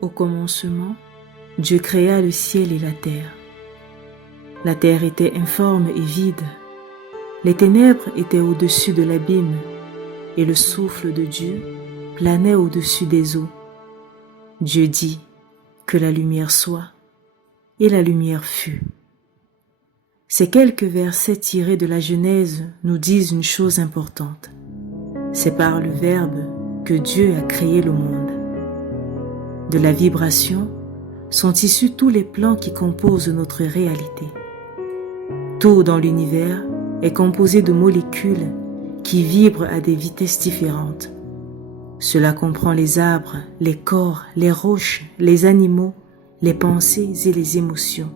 Au commencement, Dieu créa le ciel et la terre. La terre était informe et vide. Les ténèbres étaient au-dessus de l'abîme, et le souffle de Dieu planait au-dessus des eaux. Dieu dit que la lumière soit, et la lumière fut. Ces quelques versets tirés de la Genèse nous disent une chose importante. C'est par le Verbe que Dieu a créé le monde. De la vibration sont issus tous les plans qui composent notre réalité. Tout dans l'univers est composé de molécules qui vibrent à des vitesses différentes. Cela comprend les arbres, les corps, les roches, les animaux, les pensées et les émotions.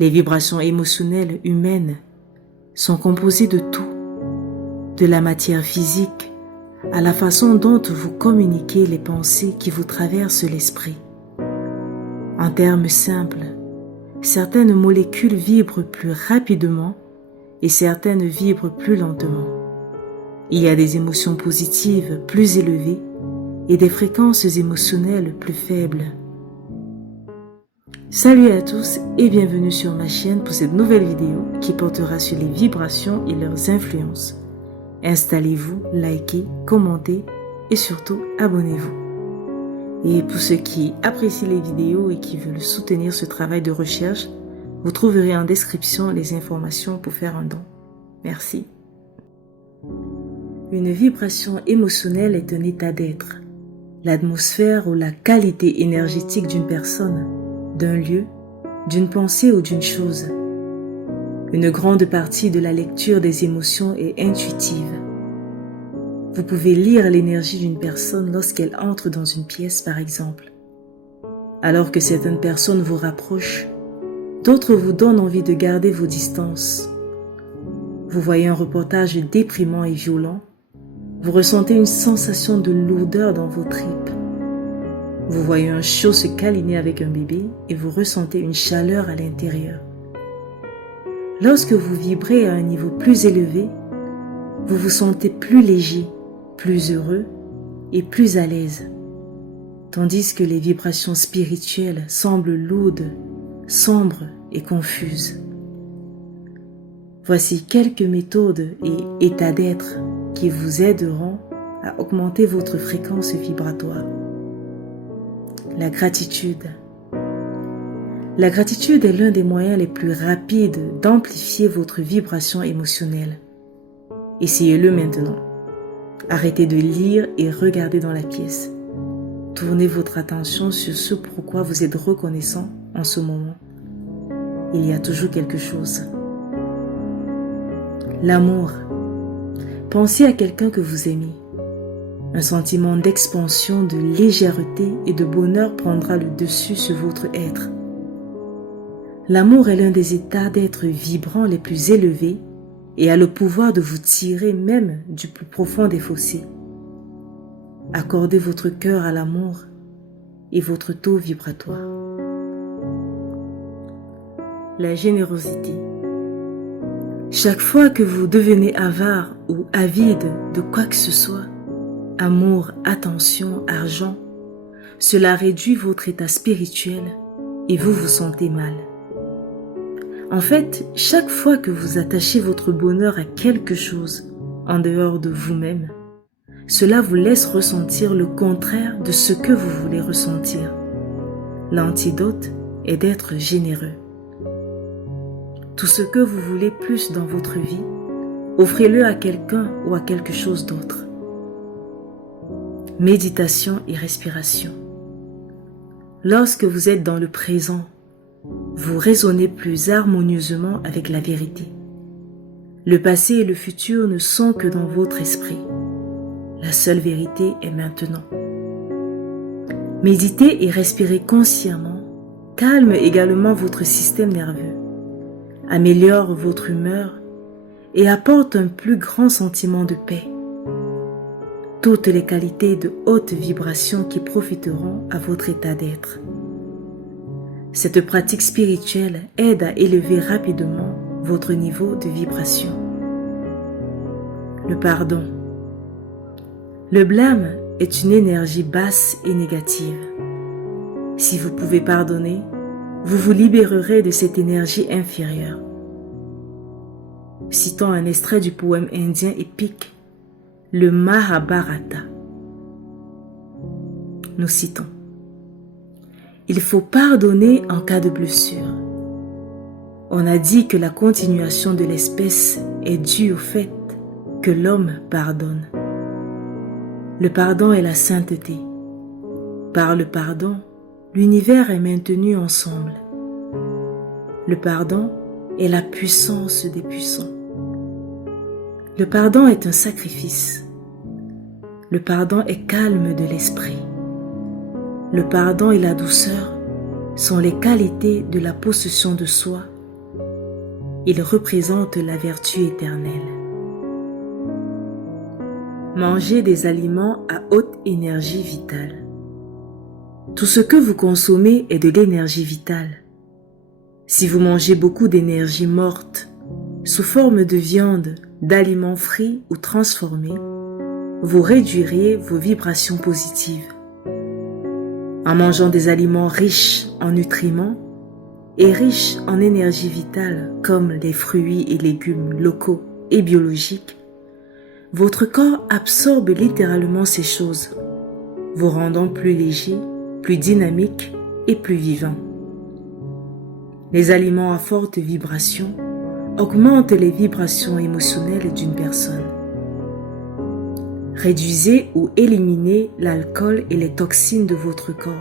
Les vibrations émotionnelles humaines sont composées de tout, de la matière physique à la façon dont vous communiquez les pensées qui vous traversent l'esprit. En termes simples, certaines molécules vibrent plus rapidement et certaines vibrent plus lentement. Il y a des émotions positives plus élevées et des fréquences émotionnelles plus faibles. Salut à tous et bienvenue sur ma chaîne pour cette nouvelle vidéo qui portera sur les vibrations et leurs influences. Installez-vous, likez, commentez et surtout abonnez-vous. Et pour ceux qui apprécient les vidéos et qui veulent soutenir ce travail de recherche, vous trouverez en description les informations pour faire un don. Merci. Une vibration émotionnelle est un état d'être, l'atmosphère ou la qualité énergétique d'une personne, d'un lieu, d'une pensée ou d'une chose. Une grande partie de la lecture des émotions est intuitive. Vous pouvez lire l'énergie d'une personne lorsqu'elle entre dans une pièce, par exemple. Alors que certaines personnes vous rapprochent, d'autres vous donnent envie de garder vos distances. Vous voyez un reportage déprimant et violent, vous ressentez une sensation de lourdeur dans vos tripes. Vous voyez un chiot se câliner avec un bébé et vous ressentez une chaleur à l'intérieur. Lorsque vous vibrez à un niveau plus élevé, vous vous sentez plus léger, plus heureux et plus à l'aise. Tandis que les vibrations spirituelles semblent lourdes, sombres et confuses. Voici quelques méthodes et états d'être qui vous aideront à augmenter votre fréquence vibratoire. La gratitude. La gratitude est l'un des moyens les plus rapides d'amplifier votre vibration émotionnelle. Essayez-le maintenant. Arrêtez de lire et regardez dans la pièce. Tournez votre attention sur ce pourquoi vous êtes reconnaissant en ce moment. Il y a toujours quelque chose. L'amour. Pensez à quelqu'un que vous aimez. Un sentiment d'expansion, de légèreté et de bonheur prendra le dessus sur votre être. L'amour est l'un des états d'être vibrants les plus élevés et a le pouvoir de vous tirer même du plus profond des fossés. Accordez votre cœur à l'amour et votre taux vibratoire. La générosité. Chaque fois que vous devenez avare ou avide de quoi que ce soit, amour, attention, argent, cela réduit votre état spirituel et vous vous sentez mal. En fait, chaque fois que vous attachez votre bonheur à quelque chose en dehors de vous-même, cela vous laisse ressentir le contraire de ce que vous voulez ressentir. L'antidote est d'être généreux. Tout ce que vous voulez plus dans votre vie, offrez-le à quelqu'un ou à quelque chose d'autre. Méditation et respiration. Lorsque vous êtes dans le présent, vous raisonnez plus harmonieusement avec la vérité. Le passé et le futur ne sont que dans votre esprit. La seule vérité est maintenant. Méditez et respirez consciemment calme également votre système nerveux, améliore votre humeur et apporte un plus grand sentiment de paix. Toutes les qualités de haute vibration qui profiteront à votre état d'être. Cette pratique spirituelle aide à élever rapidement votre niveau de vibration. Le pardon. Le blâme est une énergie basse et négative. Si vous pouvez pardonner, vous vous libérerez de cette énergie inférieure. Citons un extrait du poème indien épique, le Mahabharata. Nous citons: il faut pardonner en cas de blessure. On a dit que la continuation de l'espèce est due au fait que l'homme pardonne. Le pardon est la sainteté. Par le pardon, l'univers est maintenu ensemble. Le pardon est la puissance des puissants. Le pardon est un sacrifice. Le pardon est calme de l'esprit. Le pardon et la douceur sont les qualités de la possession de soi. Ils représentent la vertu éternelle. Mangez des aliments à haute énergie vitale. Tout ce que vous consommez est de l'énergie vitale. Si vous mangez beaucoup d'énergie morte, sous forme de viande, d'aliments frits ou transformés, vous réduiriez vos vibrations positives. En mangeant des aliments riches en nutriments et riches en énergie vitale comme les fruits et légumes locaux et biologiques, votre corps absorbe littéralement ces choses, vous rendant plus léger, plus dynamique et plus vivant. Les aliments à forte vibration augmentent les vibrations émotionnelles d'une personne. Réduisez ou éliminez l'alcool et les toxines de votre corps.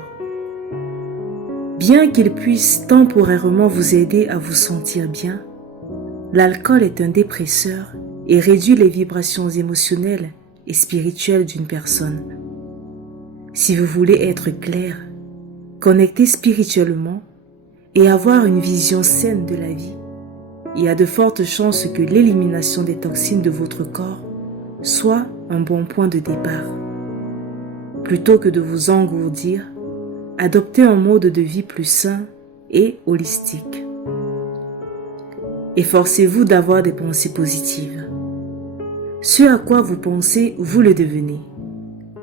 Bien qu'il puisse temporairement vous aider à vous sentir bien, l'alcool est un dépresseur et réduit les vibrations émotionnelles et spirituelles d'une personne. Si vous voulez être clair, connecté spirituellement et avoir une vision saine de la vie, il y a de fortes chances que l'élimination des toxines de votre corps soit un bon point de départ. Plutôt que de vous engourdir, adoptez un mode de vie plus sain et holistique. Efforcez-vous d'avoir des pensées positives. Ce à quoi vous pensez, vous le devenez.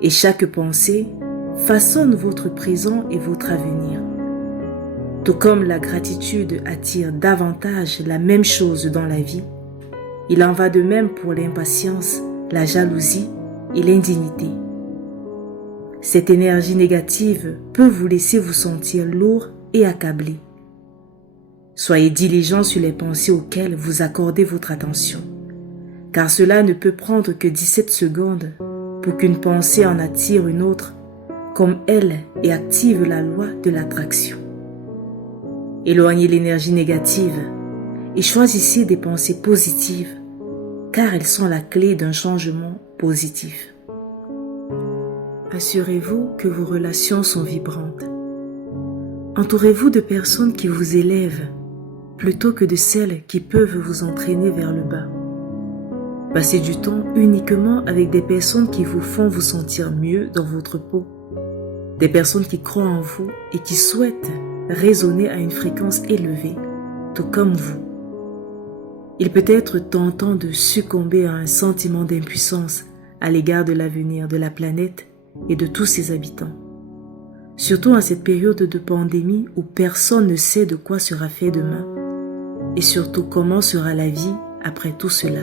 Et chaque pensée façonne votre présent et votre avenir. Tout comme la gratitude attire davantage la même chose dans la vie, il en va de même pour l'impatience, la jalousie et l'indignité. Cette énergie négative peut vous laisser vous sentir lourd et accablé. Soyez diligent sur les pensées auxquelles vous accordez votre attention, car cela ne peut prendre que 17 secondes pour qu'une pensée en attire une autre, comme elle, et active la loi de l'attraction. Éloignez l'énergie négative et choisissez des pensées positives, car elles sont la clé d'un changement positif. Assurez-vous que vos relations sont vibrantes. Entourez-vous de personnes qui vous élèvent, plutôt que de celles qui peuvent vous entraîner vers le bas. Passez du temps uniquement avec des personnes qui vous font vous sentir mieux dans votre peau, des personnes qui croient en vous et qui souhaitent résonner à une fréquence élevée, tout comme vous. Il peut être tentant de succomber à un sentiment d'impuissance à l'égard de l'avenir de la planète et de tous ses habitants. Surtout en cette période de pandémie où personne ne sait de quoi sera fait demain et surtout comment sera la vie après tout cela.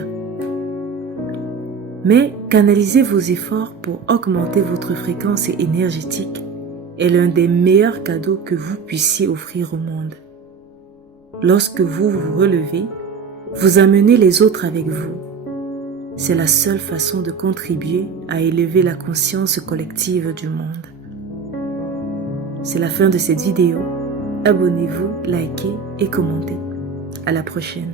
Mais canalisez vos efforts pour augmenter votre fréquence énergétique est l'un des meilleurs cadeaux que vous puissiez offrir au monde. Lorsque vous vous relevez, vous amenez les autres avec vous. C'est la seule façon de contribuer à élever la conscience collective du monde. C'est la fin de cette vidéo. Abonnez-vous, likez et commentez. À la prochaine.